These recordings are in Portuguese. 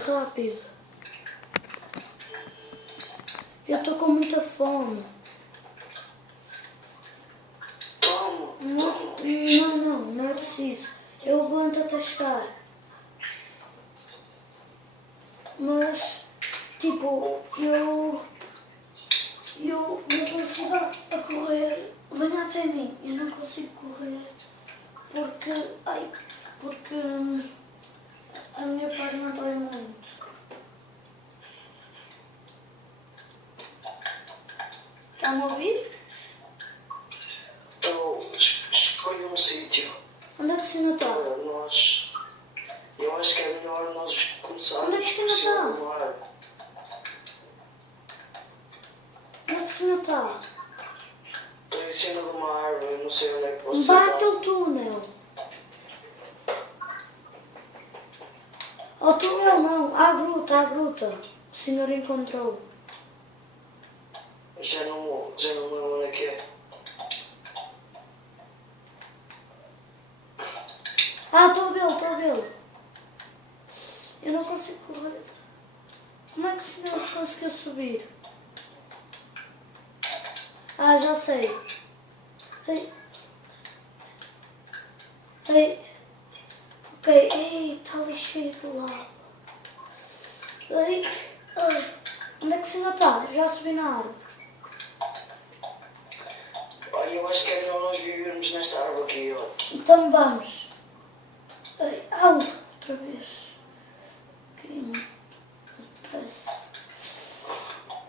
rápido. Eu estou com muita fome. Toma. Não é preciso. Eu aguento até chegar. Mas, tipo, eu não consigo a correr. Venha até mim. Eu não consigo correr. Porque a minha perna dói muito. Está-me a ouvir? Então, escolha um sítio. Onde é que o senhor está? Eu acho que é melhor nós começarmos Onde é que o senhor está? no ar. Onde é que o senhor está? Estou em cima de uma árvore, eu não sei onde é que você Bate está. o túnel. Ao túnel não, à gruta. O senhor encontrou. Já não lembro onde é que é. Estou a vê-lo. Eu não consigo correr. Como é que o senhor conseguiu subir? Já sei. Ok, está ali cheio de lava. Onde é que o senhor está? Já subi na árvore. Olha, eu acho que é melhor nós vivermos nesta árvore aqui, ó. Então vamos. Outra vez. Depressa.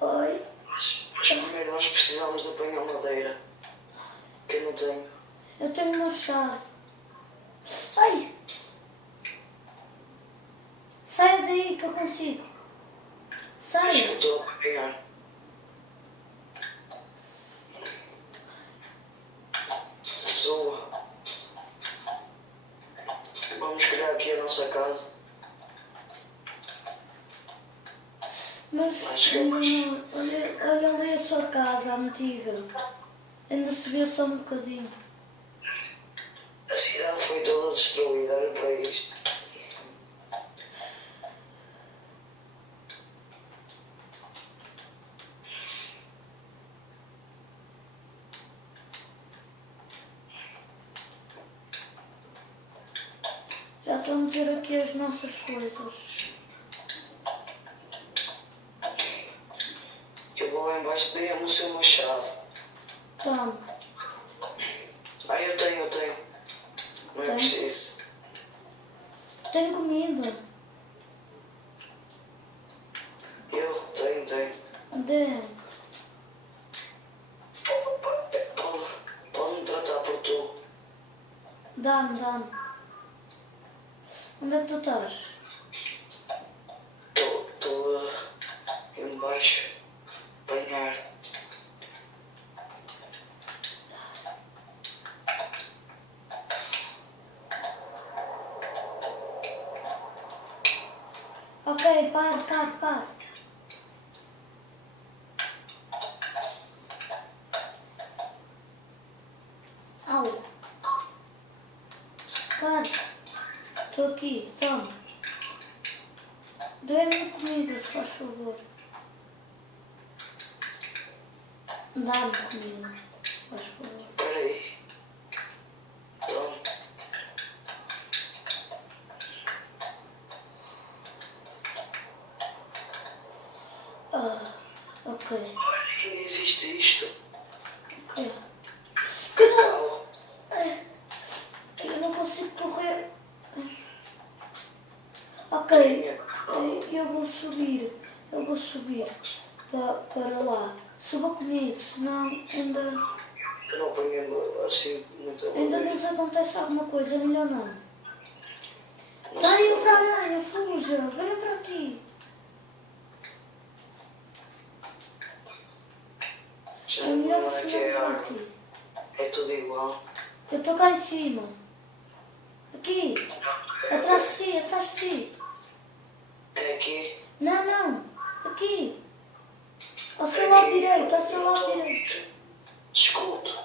Mas primeiro nós precisamos de apanhar madeira. Que eu não tenho. Eu tenho um machado. Sai daí que eu consigo. Sai. Acho que eu estou a apanhar. Pessoa. Vamos criar aqui a nossa casa. Mas olha ali a sua casa antiga. Ainda se vê só um bocadinho. A cidade foi toda destruída, olha para isto. Já estão a meter aqui as nossas coisas. Eu vou lá embaixo, dê-me o seu machado. Toma. Eu tenho. Não é Tem? preciso. Tenho comida. Eu tenho. Dê. Pode-me tratar por tu. Dá-me. Onde é que tu estás? Estou embaixo. Apanhar. Ok, para. Para. Estou aqui, toma. Dê-me comida, se faz favor. Dá-me comida, se faz favor. Espera aí. Toma. Ok. Olha, ainda existe isto. Ok. Cuidado! Eu não consigo correr. Ok. Eu vou subir para lá. Suba comigo, senão ainda Eu não apanhei assim muita nos madeira. acontece alguma coisa, melhor não. Não Está aí sei. outra aranha, fuja, venha para aqui. Já É não melhor lembro você que é não a vir árvore. aqui. É tudo igual. Eu estou cá em cima. Aqui. Atrás de si. É aqui. Não. Aqui. Ao seu lado direito. Escuto.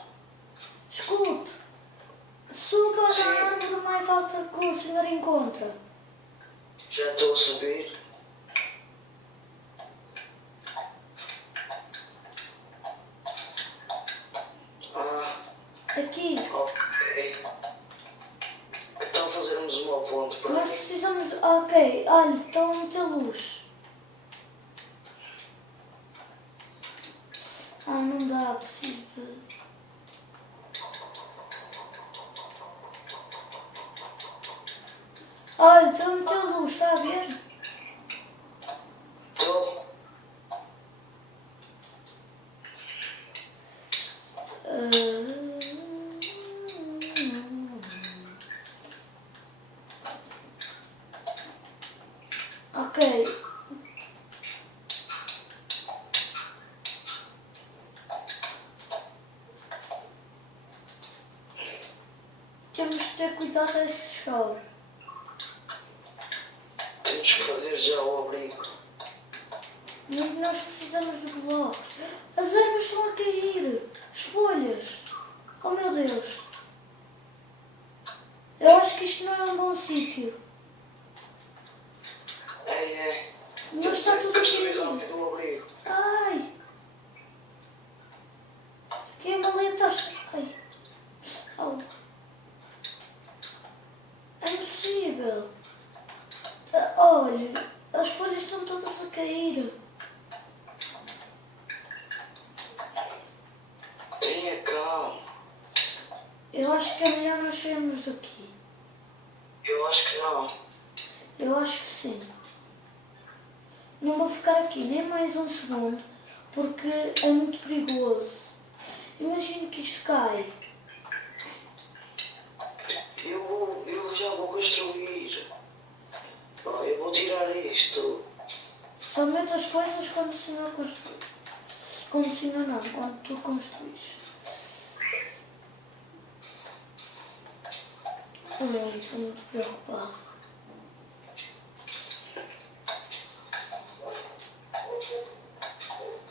Escute. Suba Sim. na árvore mais alta que o senhor encontra. Já estou a subir. Ok, olha, estão a meter luz. Ah, não dá, preciso de... Olha, estão a meter luz, está a ver? Estou. Ok. Temos de ter cuidado a esse chove. Temos que fazer já o abrigo. Nós precisamos de blocos. As ervas estão a cair. As folhas. Oh meu Deus. Eu acho que isto não é um bom sítio. É. Mas Temos está que tudo a construir cair. rápido um abrigo. Ai. Que é maletas. Ai. Au. É impossível. Olha, as folhas estão todas a cair. Tenha calma. Eu acho que é melhor nós sairmos daqui. Eu acho que não. Eu acho que sim. Não vou ficar aqui nem mais um segundo, porque é muito perigoso. Imagino que isto cai. Eu já vou construir. Eu vou tirar isto. Só meto as coisas quando o senhor construir. Quando o senhor não, quando tu construís. Ai, estou muito preocupado.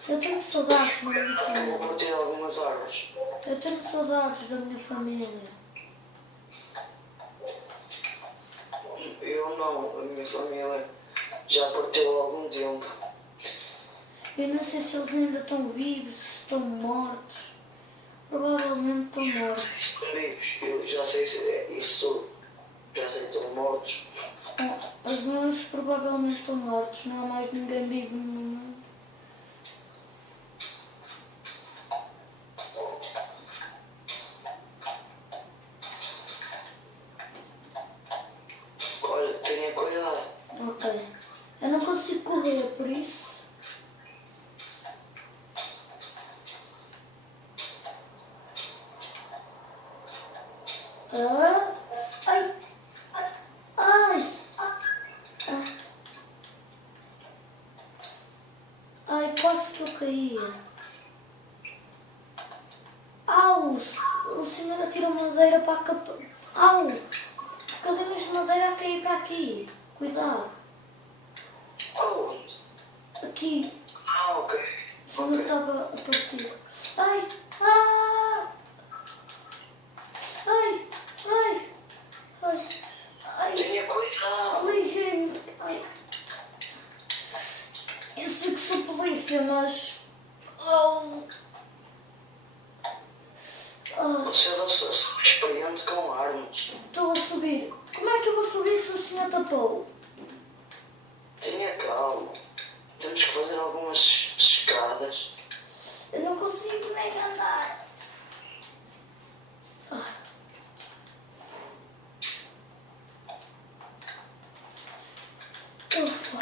Eu tenho saudades da minha Eu vou família. partir algumas árvores. Eu tenho saudades da minha família. Eu não. A minha família já partiu há algum tempo. Eu não sei se eles ainda estão vivos, se estão mortos. Provavelmente estão Eu não mortos. sei se estão vivos. Eu já sei se é isso. Já sei que estão mortos. Os meus provavelmente estão mortos. Não há mais ninguém vivo no mundo. Olha, tenha cuidado. Ok. Eu não consigo correr, por isso. Ah, ai! Ai! Ai, quase que eu caía. Au! O senhor atirou madeira para a capa. Au! Bocadinhos de madeira a cair para aqui. Cuidado. Aonde? Aqui. Ok. O senhor estava a partir. Ai! Ah! Ai! Ai! Ai! Ai! Tenha cuidado. Ligeiro! Ai! Eu sei que sou polícia, mas. Oh. Você é só experiente com armas. Estou a subir. Como é que eu vou subir se o senhor tapou? Tenha calma. Temos que fazer algumas escadas. Eu não consigo nem andar. Ufa.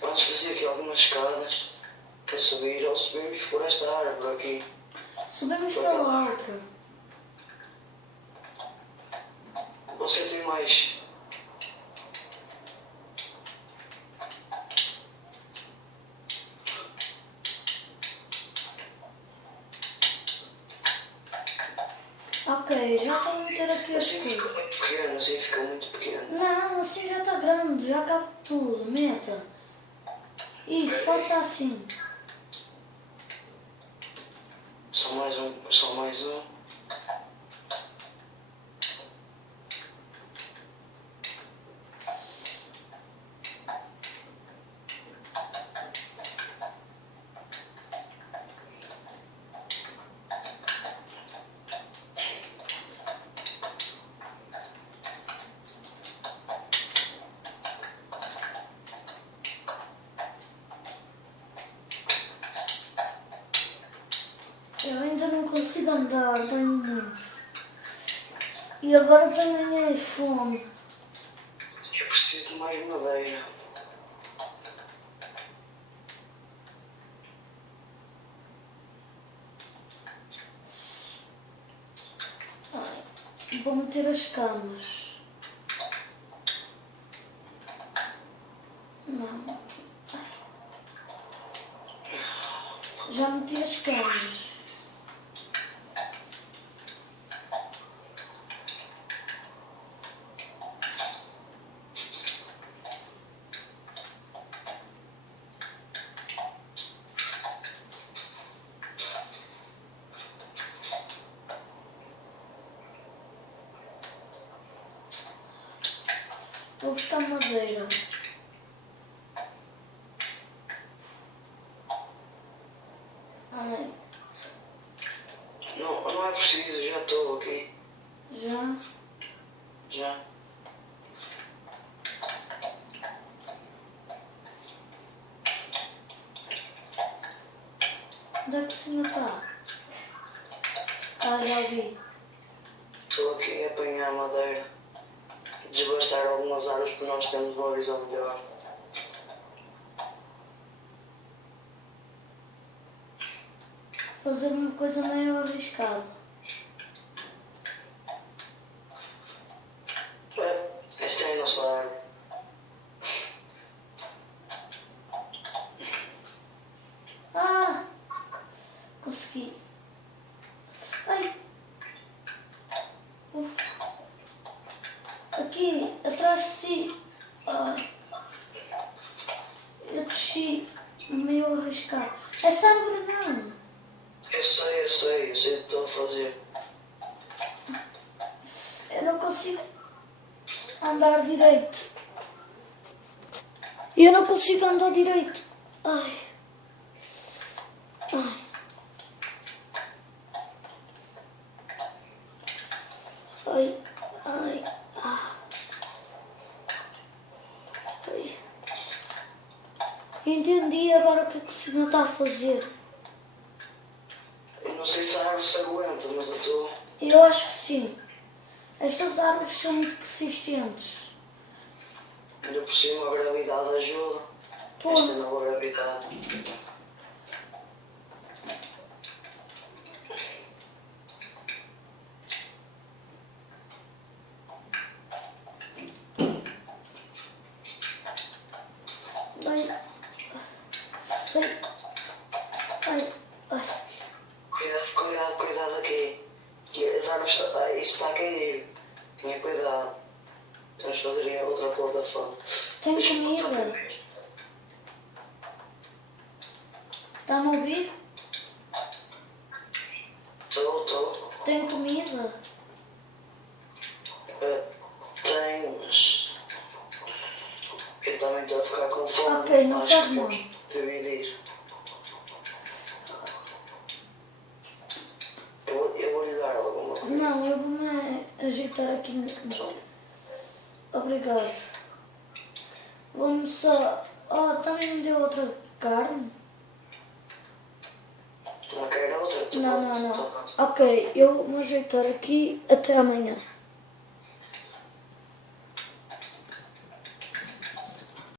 Vamos fazer aqui algumas escadas para subir ou subimos por esta árvore aqui. Subimos pela outra. Você tem mais. Ok, já estou a meter aqui as Assim fica coisas. muito pequeno, assim fica muito pequeno. Não, assim já está grande, já cabe tudo. Meta. Isso, faça assim. Só mais um, só mais um. Eu ainda não consigo andar, tenho muito. E agora também é fome. Eu preciso de mais madeira. Ai, vou meter as camas. Não. Ai. Já meti as camas. Vou buscar madeira. Ai, Não é preciso, já estou aqui. já? Já. Onde é que o senhor está? Ah, já vi. Estou aqui a apanhar madeira. Desbastar algumas árvores para nós termos uma visão melhor. Fazer uma coisa meio arriscada. Esta é a nossa árvore. Ah! Consegui. Ai! Uf. Aqui, atrás de si. Ai. Eu desci meio arriscado. Essa árvore não. Eu sei o que estou a fazer. Eu não consigo andar direito. Eu não consigo andar direito. Ai. Ai. Ai. Ai. Ah. Ai. Entendi agora o que o senhor está a fazer. Eu não sei se a árvore se aguenta, mas eu estou... Eu acho que sim. Estas árvores são muito persistentes. Ainda por cima a gravidade ajuda. Pô. Esta nova gravidade. Ai. Ai. Ai. Ai. Cuidado aqui. E as árvores, isso está a cair. Tenha cuidado. Temos de fazer outra plataforma. Tem Deixa-me passar comida? primeiro. Está-me a ouvir? Estou. Tem comida? Tenho, mas... Eu também estou a ficar com fome. Ok, não Acho faz que mal. temos de dividir. Eu vou lhe dar alguma coisa. Não, eu vou-me ajeitar aqui no... Então, Obrigado. Vamos só... Oh, também me deu outra carne? não quero outra? Não. Ok, eu vou me ajeitar aqui. Até amanhã.